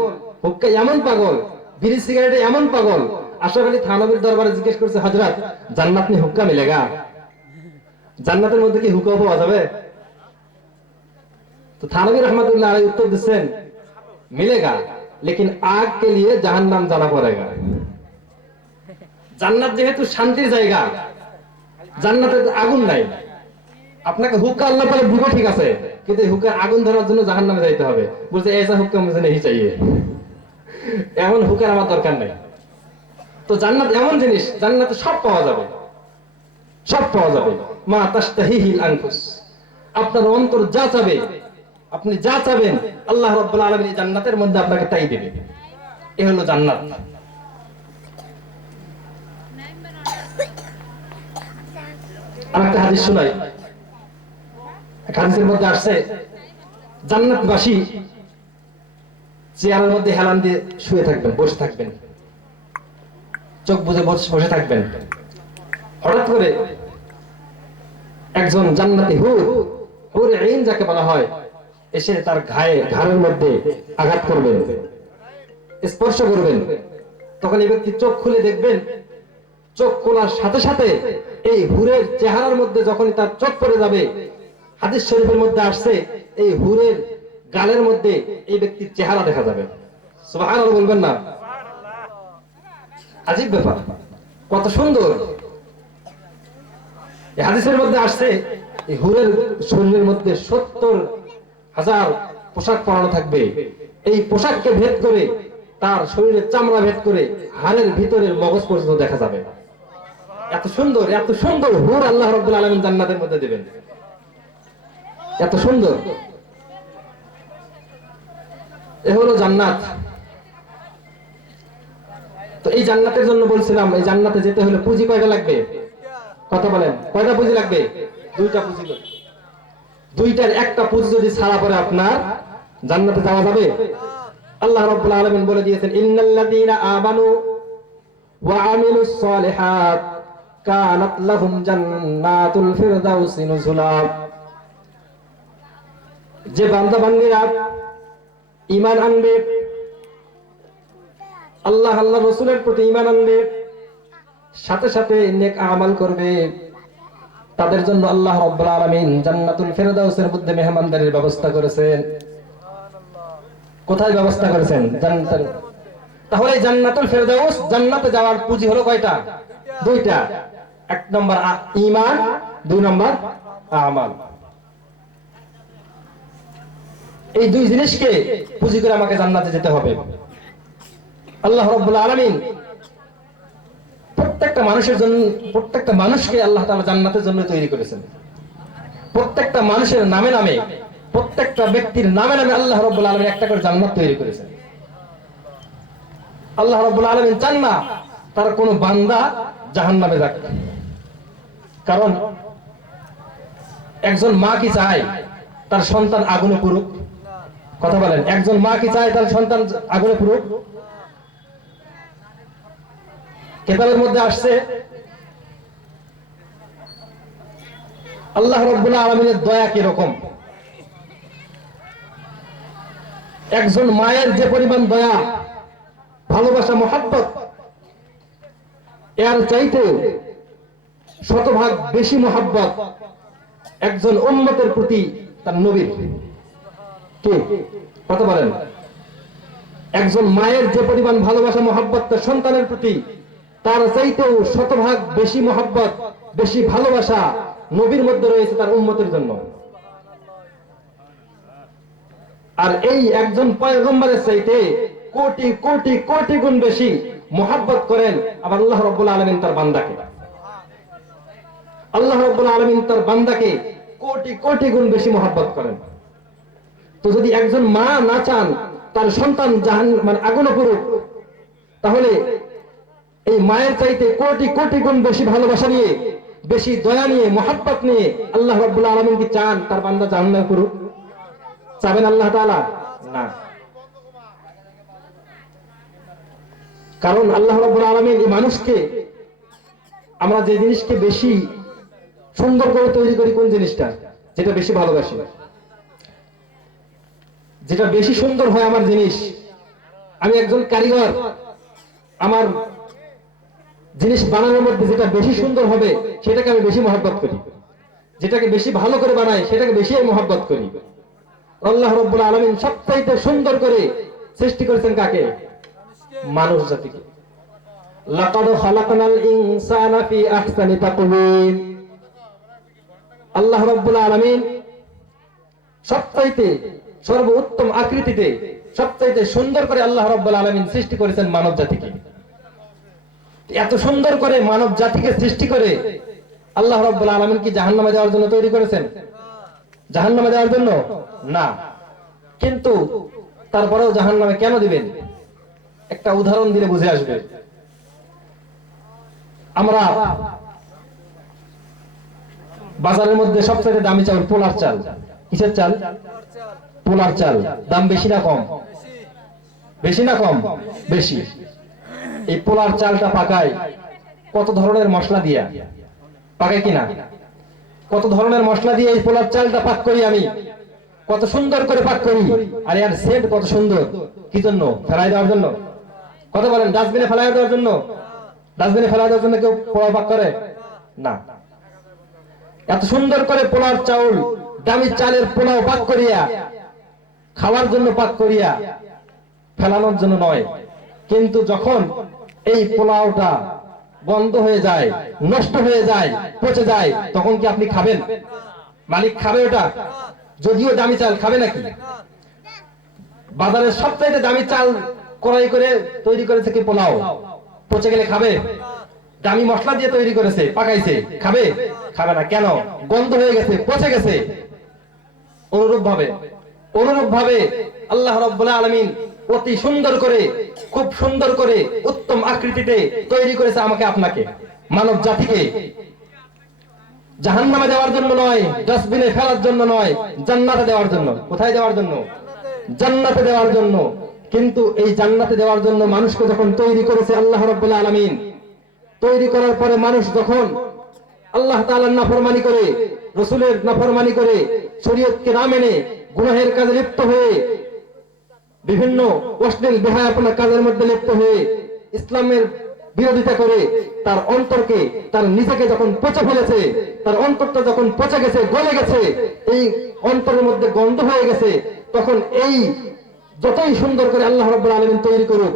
হুক্কায় এমন পাগল, বিড়ি সিগারেটে এমন পাগল, আশরাফ আলী থানভীর দরবারে জিজ্ঞেস করছে, হযরত জান্নাত में हुक्का मिलेगा? জান্নাতের মধ্যে কি হুক্কা পাওয়া যাবে? तो थानवी रहमतुल्लाह अलैहि उत्तर दिচ্ছেন, मिलेगा लेकिन आग के लिए जहन्नम जाना पड़ेगा। জান্নাত যেহেতু শান্তির জায়গা, জান্নাতে আগুন নাই, আপনাকে হুক্কা আল্লাহ পালে দিব ঠিক আছে, কিন্তু এই হুক্কার আগুন ধরার জন্য জাহান্নামে যাইতে হবে। বলছে ऐसा हुक्का मुझे नहीं चाहिए, এমন হুক্কার আমার দরকার নাই। তো জান্নাত এমন জিনিস, জান্নাতে সব পাওয়া যাবে, সব পাওয়া যাবে। মা তাশতাহিহিল আনফুস, আপনার অন্তর যা চাবে, আপনি যা চাবেন আল্লাহ রাব্বুল আলামিন এই জান্নাতের মধ্যে আপনাকে তাই দিবে। এই হলো জান্নাত। আরেকটা হাদিস শোনাই। এক হাদিসের মধ্যে আসছে, জান্নাতবাসী চেয়ারের মধ্যে হেলান দিয়ে শুয়ে থাকবেন, বসে থাকবেন, চোখ বুজে বসে থাকবেন। হঠাৎ করে একজন জান্নাতি হুরে আইন যাকে বলা হয়, এসে তার ঘাড়ের মধ্যে আঘাত করবেন, স্পর্শ করবেন। তখন এই ব্যক্তি চোখ খুলে দেখবেন, চোখ খোলার সাথে সাথে এই হুরের চেহারার মধ্যে যখনই তার চোখ পড়ে যাবে, হাদিস শরীফের মধ্যে আসছে এই হুরের গালের মধ্যে এই ব্যক্তির চেহারা দেখা যাবে। সুবহানাল্লাহ বলবেন না? আজীব ব্যাপার, কত সুন্দর। এই হাদিসের মধ্যে আসছে এই হুরের শরীরের মধ্যে 70,000 পোশাক পরানো থাকবে। এই পোশাককে ভেদ করে, তার শরীরের চামড়া ভেদ করে হাড়ের ভিতরের মগজ পর্যন্ত দেখা যাবে। এত সুন্দর, এত সুন্দর হুর আল্লাহ রাব্বুল আলামিন জান্নাতের মধ্যে দিবেন, এত সুন্দর। এ হলো জান্নাত। তো এই জান্নাতের জন্য বলছিলাম, এই জান্নাতে যেতে হলে পুঁজি কয়টা লাগবে? কথা বলেন, কয়টা পুঁজি লাগবে? দুইটা পুঁজি লাগবে। দুইটার একটা পুঁজি যদি ছাড়া পড়ে আপনার জান্নাতে যাওয়া যাবে? আল্লাহ রাব্বুল আলামিন বলে দিয়েছেন, ইন্নাল্লাযীনা আমানু ওয়া আমিলুস সালিহাত কানাত লাহুম জান্নাতুল ফিরদাউসি নুজুলা। যে বান্দা বান্দীরা ঈমান আনবে, আল্লাহ আল্লাহ রাসূলের প্রতি ঈমান আনবে, সাথে সাথে নেক আমল করবে, তাদের জন্য আল্লাহ রাব্বুল আলামিন জান্নাতুল ফিরদাউসের মধ্যে মেহমানদারির ব্যবস্থা করেছেন। কোথায় ব্যবস্থা করেছেন? জান্নাতের। তাহলে জান্নাতুল ফিরদাউস, জান্নাতে যাওয়ার পুঁজি হলো কয়টা? দুইটা। এক নম্বর ঈমান, দুই নম্বর আমল। এই দুই জিনিসকে পুঁজি করে আমাকে জান্নাতে যেতে হবে। আল্লাহ রাব্বুল আলামিন প্রত্যেকটা মানুষের জন্য, প্রত্যেকটা মানুষকে আল্লাহ তাআলা জান্নাতের জন্য তৈরি করেছেন। প্রত্যেকটা মানুষের নামে নামে, প্রত্যেকটা ব্যক্তির নামে নামে আল্লাহ রাব্বুল আলামিন একটা করে জান্নাত তৈরি করেছেন। আল্লাহ রাব্বুল আলামিন চান না তার কোন বান্দা জাহান্নামে যাক। কারণ একজন মা কি চায় তার সন্তান আগুনে পুড়ুক? কথা বলেন, একজন মা কি চায় তার সন্তান আগুনে পুড়ুক? কিতাবের মধ্যে আসছে আল্লাহ রাব্বুল আলামিনের দয়া কি রকম। একজন মায়ের যে পরিমাণ দয়া, ভালোবাসা, মহব্বত, এর চাইতে শতভাগ বেশি মহব্বত একজন উম্মতের প্রতি তার নবীর। কি কথা বলেন? একজন মায়ের যে পরিমাণ ভালোবাসা, মহব্বত তার সন্তানের প্রতি, তার চাইতেও শতভাগ বেশি মহব্বত, বেশি ভালোবাসা নবীর মধ্যে রয়েছে তার উম্মতের জন্য। আর এই একজন পয়গম্বরের চাইতে কোটি কোটি কোটি গুণ বেশি মহব্বত করেন আবার আল্লাহ রাব্বুল আলামিন তার বান্দাকে। আল্লাহ রাব্বুল আলামিন তার বান্দাকে কোটি কোটি গুণ বেশি মহব্বত করেন। তো যদি একজন মা না চান তার সন্তান মানে আগুনে পড়ুক, তাহলে এই মায়ের চাইতে কোটি কোটি গুণ বেশি ভালোবাসা নিয়ে, বেশি দয়া নিয়ে, মহাব্বত নিয়ে আল্লাহ রাব্বুল আলামিন কি চান তার বান্দা জাহান্নামে পড়ুক? চাবেন আল্লাহ তাআলা? না। কারণ আল্লাহ রাব্বুল আলামিন এই মানুষকে, আমরা যে জিনিসকে বেশি সুন্দর করে তৈরি করি, কোন জিনিসটা? যেটা বেশি ভালোবাসি, যেটা বেশি সুন্দর হয় আমার জিনিস। আমি একজন কারিগর, আমার জিনিস বানানোর মধ্যে যেটা বেশি সুন্দর হবে সেটাকে আমি বেশি মহব্বত করি, যেটাকে বেশি ভালো করে বানাই সেটাকে বেশি আমি মহব্বত করি। আল্লাহ রাব্বুল আলামিন সবচাইতে সুন্দর করে সৃষ্টি করেছেন কাকে? মানুষ জাতিকে। লাকাদ খালাকনাল ইনসানা ফি আহসানি তাকওয়িম। আল্লাহ রাব্বুল আলামিন সবচাইতে সর্বোত্তম আকৃতিতে, সবচাইতে সুন্দর করে আল্লাহ রাব্বুল আলামিন সৃষ্টি করেছেন মানব জাতিকে। এত সুন্দর করে মানব জাতিকে সৃষ্টি করে আল্লাহ রাব্বুল আলামিন কি জাহান্নামে যাওয়ার জন্য তৈরি করেছেন? জাহান্নামে যাওয়ার জন্য না। কিন্তু তারপরেও জাহান্নামে কেন দিবেন? একটা উদাহরণ দিলে বুঝে আসবে। আমরা বাজারের মধ্যে সবচেয়ে দামি চাল পোলার চাল। কিসের চাল? পোলার চাল। দাম বেশি না কম? বেশি না কম? বেশি। এই পোলার চালটা পাকায় কত ধরনের মশলা দিয়া পাকায় কিনা? কত ধরনের মশলা দিয়ে এই পোলার চালটা পাক করি আমি, কত সুন্দর করে পাক করি। আর এর সেন্ট কত সুন্দর। কি জন্য? ফেলাই দেওয়ার জন্য? কথা বলেন, ডাস্টবিনে ফেলাই দেওয়ার জন্য? ডাস্টবিনে ফেলাই দেওয়ার জন্য কেউ পোলাও পাক করে না। এত সুন্দর করে পোলার চাউল, দামি চালের পোলাও পাক করিয়া খাওয়ার জন্য পাক করিয়া, ফেলানোর জন্য নয়। কিন্তু যখন এই পোলাওটা বন্ধ হয়ে যায়, নষ্ট হয়ে যায়, পচে যায়, তখন কি আপনি খাবেন? মালিক খাবে ওটা? যদিও দামি চাল, খাবে নাকি? বাজারের সবচাইতে দামি চাল ক্রয় করে তৈরি করেছে কি পোলাও, পচে গেলে খাবে? দামি মশলা দিয়ে তৈরি করেছে, পাকাইছে, খাবে? খাবে না। কেন? গন্ধ হয়ে গেছে, পচে গেছে। অনুরূপ ভাবে আল্লাহ রাব্বুল আলামিন অতি সুন্দর করে, খুব সুন্দর করে, উত্তম আকৃতিতে তৈরি করেছে আমাকে, আপনাকে, মানব জাতিকে। জাহান্নামে দেওয়ার জন্য নয়, ডাস্টবিনে ফেলার জন্য নয়, জান্নাতে দেওয়ার জন্য। কোথায় দেওয়ার জন্য? জান্নাতে দেওয়ার জন্য। কিন্তু এই জান্নাতে দেওয়ার জন্য মানুষকে যখন তৈরি করেছে আল্লাহ রাব্বুল আলামিন, তৈরি করার পরে মানুষ যখন আল্লাহ তাআলার নাফরমানি করে, রাসূলের নাফরমানি করে, শরীয়তকে না মেনে গুনাহের কাজে লিপ্ত হয়ে, বিভিন্ন অশ্লীল বেহায়াপনা কাজের মধ্যে লিপ্ত হয়ে, ইসলামের বিরোধিতা করে, তার অন্তরকে, তার নিজেকে যখন পচে ফেলেছে, তার অন্তরটা যখন পচে গেছে, গলে গেছে, এই অন্তরের মধ্যে গন্ধ হয়ে গেছে, তখন এই যতই সুন্দর করে আল্লাহ রাব্বুল আলামিন তৈরি করুক,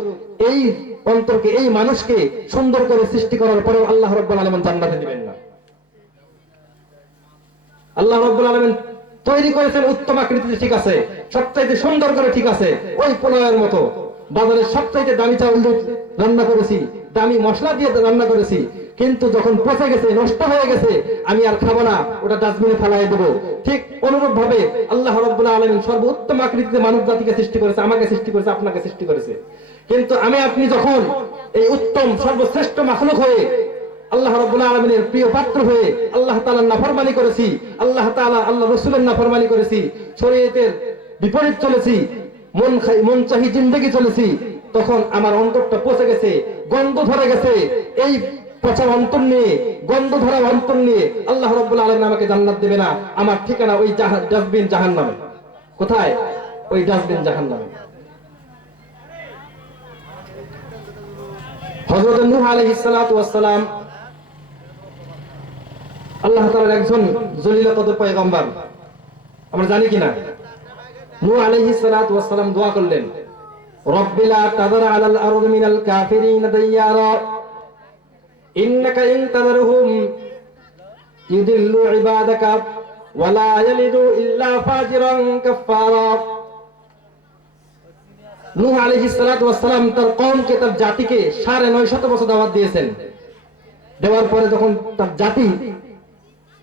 এই অন্তরকে, এই মানুষকে সুন্দর করে সৃষ্টি করার পরেও আল্লাহ রাব্বুল আলামিন জান্নাতে দিবেন না। আল্লাহ রাব্বুল আলামিন তৈরি করেছেন উত্তম আকৃতিতে, ঠিক আছে, সবচাইতে সুন্দর করে, ঠিক আছে, ওই পোলাওয়ের মতো। বাজারের সবচাইতে দামি চাউল দিয়ে রান্না করেছি, দামি মশলা দিয়ে রান্না করেছি, কিন্তু যখন পচে গেছে, নষ্ট হয়ে গেছে, আমি আর খাবো না, ওটা ডাস্টবিনে ফেলাই দেবো। ঠিক অনুরূপ ভাবে আল্লাহ রাব্বুল আলামিন সর্বোত্তম আকৃতিতে মানব জাতিকে সৃষ্টি করেছে, আমাকে সৃষ্টি করেছে, আপনাকে সৃষ্টি করেছে। কিন্তু আমি আপনি যখন এই উত্তম সর্বশ্রেষ্ঠ মাখলুক হয়ে, আল্লাহ রাব্বুল আলামিনের প্রিয় পাত্র হয়ে আল্লাহ তাআলার নাফরমানি করেছি, আল্লাহ তাআলা, আল্লাহ রাসূলের নাফরমানি করেছি, শরীয়তের বিপরীত চলেছি, মন চাহি জিন্দেগি চলেছি, তখন আমার অন্তরটা পচে গেছে, গন্ধ ধরে গেছে। এই পচা অন্তর নিয়ে, গন্ধ ধরা অন্তর নিয়ে আল্লাহ রাব্বুল আলামিন আমাকে জান্নাত দেবে না। আমার ঠিকানা ওই ডাস্টবিন জাহান্নামে। কোথায়? ওই ডাস্টবিন জাহান্নামে। হযরত নূহ আলাইহিস সালাতু ওয়াস সালাম আল্লাহ তাআলার একজন জলিল কদর পয়গম্বর, আমরা জানি কিনা? নূহ আলাইহিস সালাতু ওয়াস সালাম দোয়া করলেন, রব্বি লা তাযার আলাল আরদি মিনাল কাফিরিন দাইয়ারা ইন্নাকা ইন তাযারহুম ইউদিল্লু ইবাদাকা ওয়া লা ইয়ালিদু ইল্লা ফাজিরান কাফফারা। নূহ আলাইহিস সালাতু ওয়াস সালাম তার কওমকে, তার জাতিকে 950 বছর দাওয়াত দিয়েছেন। দেওয়ার পরে যখন তার জাতি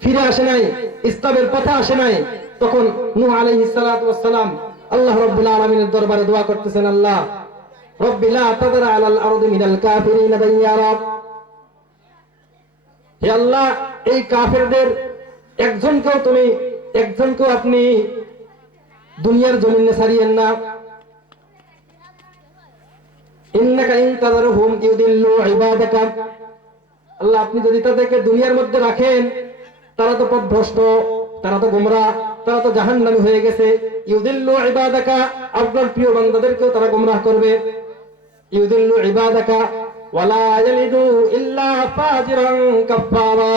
ফিরে আসে নাই, ইসলামের পথে আসে নাই, তখন নূহ আলাইহিস সালাতু ওয়াস সালাম আল্লাহ রাব্বুল আলামিনের দরবারে দোয়া করতেছেন, আল্লাহ রব্বি লা তাযর আলাল আরদি মিনাল কাফিরিনা দাইয়ারা। হে আল্লাহ, এই কাফেরদের একজনকেও আপনি দুনিয়ার জমিনে ছাড়িয়েন না। ইন্নাকা ইন তাযরহুম ইউদিল্লু ইবাদাকা। আল্লাহ, আপনি যদি তাদেরকে দুনিয়ার মধ্যে রাখেন, তারা তো পথভ্রষ্ট, তারা তো গোমরাহ, তারা তো জাহান্নামী হয়ে গেছে। ইউদিল্লু ইবাদাকা, আপনার প্রিয় বান্দাদেরকেও তারা গোমরাহ করবে। ইউদিল্লু ইবাদাকা ওয়ালা ইয়ালিদু ইল্লা ফাজিরান কাফফারা।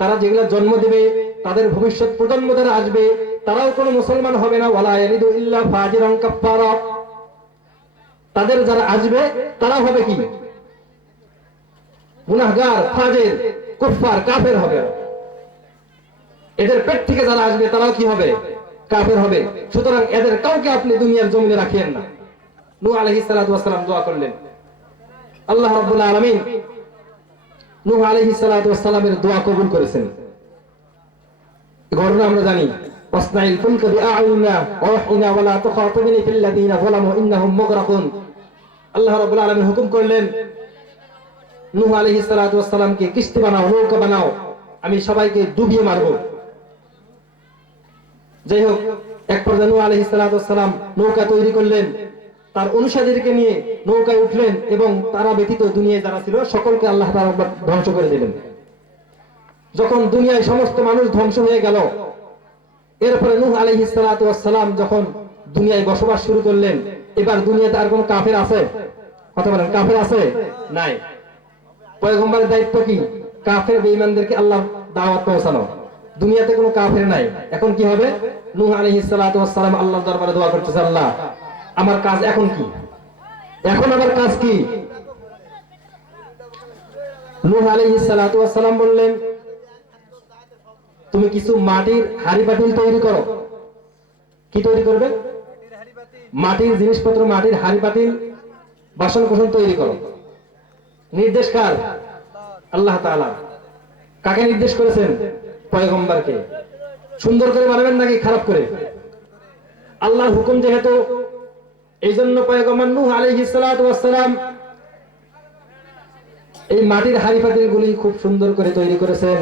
তারা যেগুলা জন্ম দিবে, তাদের ভবিষ্যৎ প্রজন্ম যারা আসবে, তারাও কোনো মুসলমান হবে না। ওয়ালা ইয়ালিদু ইল্লা ফাজিরান কাফফারা। তাদের যারা আসবে তারা হবে কি? গুনাহগার, ফাজির, কুফফার, কাফের হবে। এদের পেট থেকে যারা আসবে তারাও কি হবে? কাফের হবে। সুতরাং এদের কাউকে আপনি দুনিয়ার জমিনে রাখিয়েন না। নূহ আলাইহিস সালাতু ওয়াস সালাম দোয়া করলেন। আল্লাহ রাব্বুল আলামিন নূহ আলাইহিস সালাতু ওয়াস সালামের দোয়া কবুল করেছেন। ঘটনা আমরা জানি, ওয়াসনাইল ফুলকা বিআইনা ওয়া ওয়াহইনা ওয়া লা তুখাতিবনি ফিল লাযিনা যালামু ইন্নাহুম মুগরাকুন। আল্লাহ রাব্বুল আলামিন হুকুম করলেন, নূহ আলাইহিস সালাতু ওয়াস সালামকে কিস্তি বানাও, নৌকা বানাও, আমি সবাইকে ডুবিয়ে মারব। যাই হোক, এক পর্যায়ে নূহ আলাইহিস সালাতু ওয়াস সালাম নৌকা তৈরি করলেন, তার অনুসারীদেরকে নিয়ে নৌকায় উঠলেন এবং তারা ব্যতীত দুনিয়ায় যারা ছিল সকলকে আল্লাহ তাআলা ধ্বংস করে দিলেন। যখন দুনিয়ায় সমস্ত মানুষ ধ্বংস হয়ে গেল, এরপরে নূহ আলাইহিস সালাতু ওয়াস সালাম যখন দুনিয়ায় বসবাস শুরু করলেন, এবার দুনিয়াতে আর কোন কাফের আছে? কথা বলেন, কাফের আছে? নাই। পয়গম্বরের দায়িত্ব কি? কাফের বেঈমানদেরকে আল্লাহ দাওয়াত পৌঁছানো। দুনিয়াতে কোনো কাফের নাই। এখন কি হবে? নূহ আলাইহিস সালাতু ওয়াস সালাম আল্লাহর দরবারে দোয়া করতেছে, আল্লাহ আমার কাজ এখন কি? এখন আমার কাজ কি? নূহ আলাইহিস সালাতু ওয়াস সালাম বললেন, তুমি কিছু মাটির হাড়ি পাতিল তৈরি করো। কি তৈরি করবে? মাটির জিনিসপত্র, মাটির হাড়ি পাতিল, বাসন কোসন তৈরি করো। নির্দেশ কার? আল্লাহ তাআলা। কাকে নির্দেশ করেছেন? পয়গম্বরকে। সুন্দর করে বানাবেন নাকি খারাপ করে? আল্লাহর হুকুম যেহেতু, এই জন্য পয়গম্বর নূহ আলাইহিস সালাতু ওয়াস সালাম এই মাটির হাড়ি পাতিল গুলি খুব সুন্দর করে তৈরি করেছেন।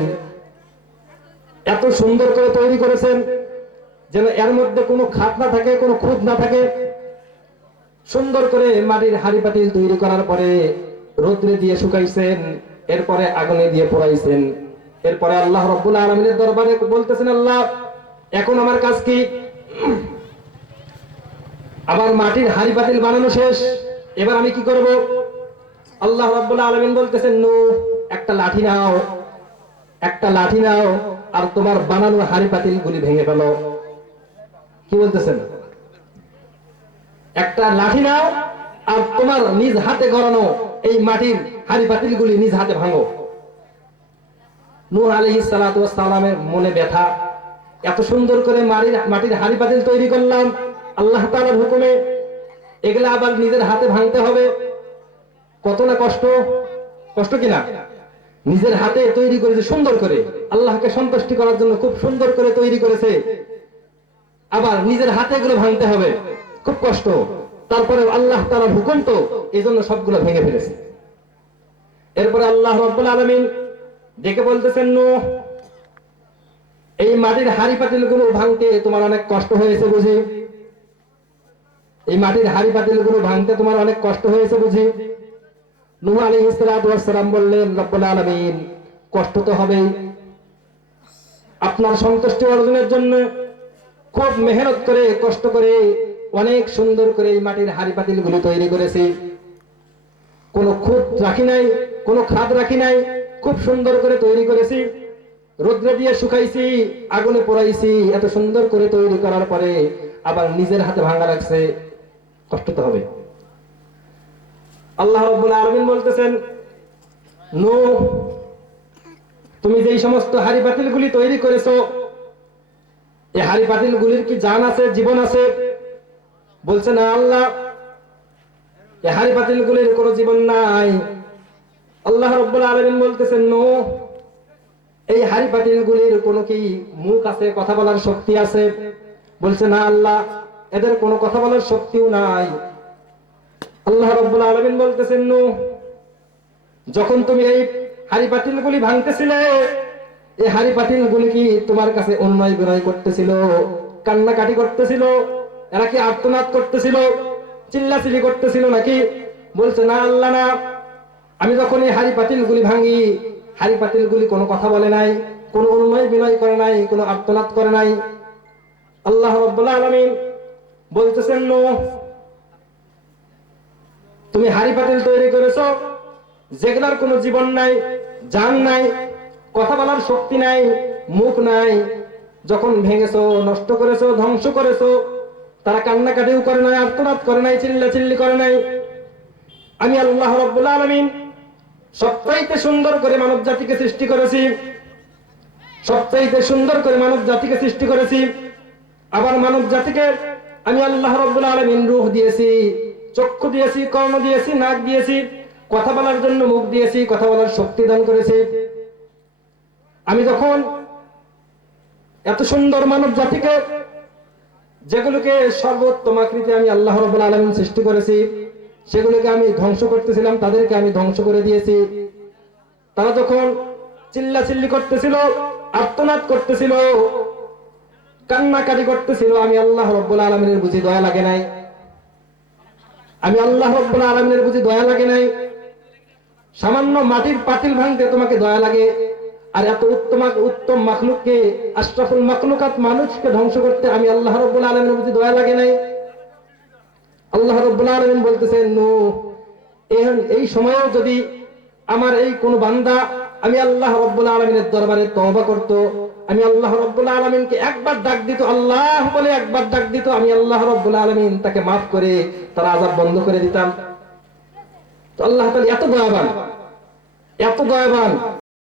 এত সুন্দর করে তৈরি করেছেন যেন এর মধ্যে কোনো খাত না থাকে, কোনো খুঁত না থাকে। সুন্দর করে মাটির হাড়ি পাতিল তৈরি করার পরে রোদ্রে দিয়ে শুকাইছেন, এরপরে আগুনে দিয়ে পোড়াইছেন। এরপরে আল্লাহ রাব্বুল আলামিনের দরবারে বলতেছেন, আল্লাহ এখন আমার কাজ কি? আবার মাটির হাড়ি পাতিল বানানো শেষ, এবার আমি কি করব? আল্লাহ রাব্বুল আলামিন বলতেছেন, নূহ একটা লাঠি নাও, একটা লাঠি নাও আর তোমার বানানো হাড়ি পাতিল গুলি ভেঙে ফেলো। কি বলতেছেন? একটা লাঠি নাও আর তোমার নিজ হাতে গড়ানো এই মাটির হাড়ি পাতিল গুলি নিজ হাতে ভাঙো। নূহ আলাইহিস সালাতু ওয়াস সালামের মনে ব্যথা, এত সুন্দর করে মাটির হাড়ি পাতিল তৈরি করলাম আল্লাহ তাআলার হুকুমে, এগুলা আবার নিজের হাতে ভাঙতে হবে। কত না কষ্ট, কষ্ট কিনা? নিজের হাতে তৈরি করেছে সুন্দর করে, আল্লাহকে সন্তুষ্টি করার জন্য খুব সুন্দর করে তৈরি করেছে, আবার নিজের হাতে এগুলো ভাঙতে হবে, খুব কষ্ট। তারপরে আল্লাহ তাআলার হুকুম তো, এই জন্য সবগুলো ভেঙে ফেলেছে। এরপরে আল্লাহ রাব্বুল আলামিন ডেকে বলতেছেন, নূহ এই মাটির হাড়ি পাতিল গুলো ভাঙতে তোমার অনেক কষ্ট হয়েছে বুঝি? এই মাটির হাড়ি পাতিল গুলো ভাঙতে তোমার অনেক কষ্ট হয়েছে বুঝি? নূহ আলাইহিস সালাতু ওয়াস সালাম বললেন, রব্বুল আলামিন কষ্ট তো হবেই। আপনার সন্তুষ্টি অর্জনের জন্য খুব মেহনত করে, কষ্ট করে, অনেক সুন্দর করে এই মাটির হাড়ি পাতিল গুলো তৈরি করেছি। কোনো খুঁত রাখি নাই, কোনো খাদ রাখি নাই, খুব সুন্দর করে তৈরি করেছি। রোদ্রে দিয়ে শুকাইছি, আগুনে পোড়াইছি। এত সুন্দর করে তৈরি করার পরে আবার নিজের হাতে ভাঙা রাখছে, কষ্ট তো হবে। আল্লাহ রাব্বুল আলামিন বলতেছেন, নূহ তুমি যেই সমস্ত হাড়ি পাতিল গুলি তৈরি করেছো, এই হাড়ি পাতিল গুলির কি জান আছে, জীবন আছে? বলছে না আল্লাহ, এই হাড়ি পাতিল গুলির কোনো জীবন নাই। আল্লাহ রাব্বুল আলামিন বলতেছেন, নূহ এই হাড়ি পাতিল গুলির কোনো কি মুখ আছে, কথা বলার শক্তি আছে? বলছে না আল্লাহ, এদের কোনো কথা বলার শক্তিও নাই। আল্লাহ রাব্বুল আলামিন বলতেছেন, নূহ, যখন তুমি এই হাড়ি পাতিলগুলি ভাঙতেছিলে, এই হাড়ি পাতিলগুলি কি তোমার কাছে অন্যায় বিনয় করতেছিল, কান্নাকাটি করতেছিল, এরা কি আর্তনাদ করতেছিল, চিল্লাচিল্লি করতেছিল নাকি? বলছে, না আল্লাহ না, আমি যখন এই হাড়ি পাতিলগুলি ভাঙি, হাড়ি পাতিলগুলি কোনো কথা বলে নাই, কোনো অন্যায় বিনয় করে নাই, কোনো আর্তনাদ করে নাই। আল্লাহ রাব্বুল আলামিন বলতেছেন, নূহ, তুমি হাড়ি পাতিল তৈরি করেছো যেগুলার কোনো জীবন নাই, জান নাই, কথা বলার শক্তি নাই, মুখ নাই, যখন ভেঙেছো, নষ্ট করেছো, ধ্বংস করেছো, তারা কান্নাকাটিও করে নাই, আর্তনাদ করে নাই, চিল্লাচিল্লি করে নাই। আমি আল্লাহ রাব্বুল আলামিন সবচাইতে সুন্দর করে মানব জাতিকে সৃষ্টি করেছি, সবচাইতে সুন্দর করে মানব জাতিকে সৃষ্টি করেছি। আবার মানব জাতিকে আমি আল্লাহ রাব্বুল আলামিন রূহ দিয়েছি, চক্ষু দিয়েছি, কর্ণ দিয়েছি, নাক দিয়েছি, কথা বলার জন্য মুখ দিয়েছি, কথা বলার শক্তি দান করেছি। আমি যখন এত সুন্দর মানব জাতিকে, যেগুলোকে সর্বোত্তম আকৃতি আমি আল্লাহ রাব্বুল আলামিন সৃষ্টি করেছি, সেগুলোকে আমি ধ্বংস করতেছিলাম, তাদেরকে আমি ধ্বংস করে দিয়েছি। তারা যখন চিল্লাচিল্লি করতেছিল, আর্তনাদ করতেছিল, কান্নাকাটি করতেছিল, আমি আল্লাহ রাব্বুল আলামিনের বুঝি দয়া লাগে নাই? আমি আল্লাহ রাব্বুল আলামিনের বুঝি দয়া লাগে নাই? সামান্য মাটির পাতিল ভাঙতে তোমাকে দয়া লাগে, আর এত উত্তম মাখলুককে, আশরাফুল মাখলুকাত মানুষকে ধ্বংস করতে আমি আল্লাহ রাব্বুল আলামিনের বুঝি দয়া লাগে নাই? আল্লাহ রাব্বুল আলামিন বলতেছেন, নূহ, এই সময়েও যদি আমার এই কোন বান্দা আমি আল্লাহ রাব্বুল আলামিনের দরবারে তওবা করত, আমি আল্লাহ রাব্বুল আলামিনকে একবার ডাক দিত, আল্লাহ বলে একবার ডাক দিত, আমি আল্লাহ রাব্বুল আলামিন তাকে মাফ করে তার আযাব বন্ধ করে দিতাম। তো আল্লাহ তাআলা এত দয়াবান, এত দয়াবান।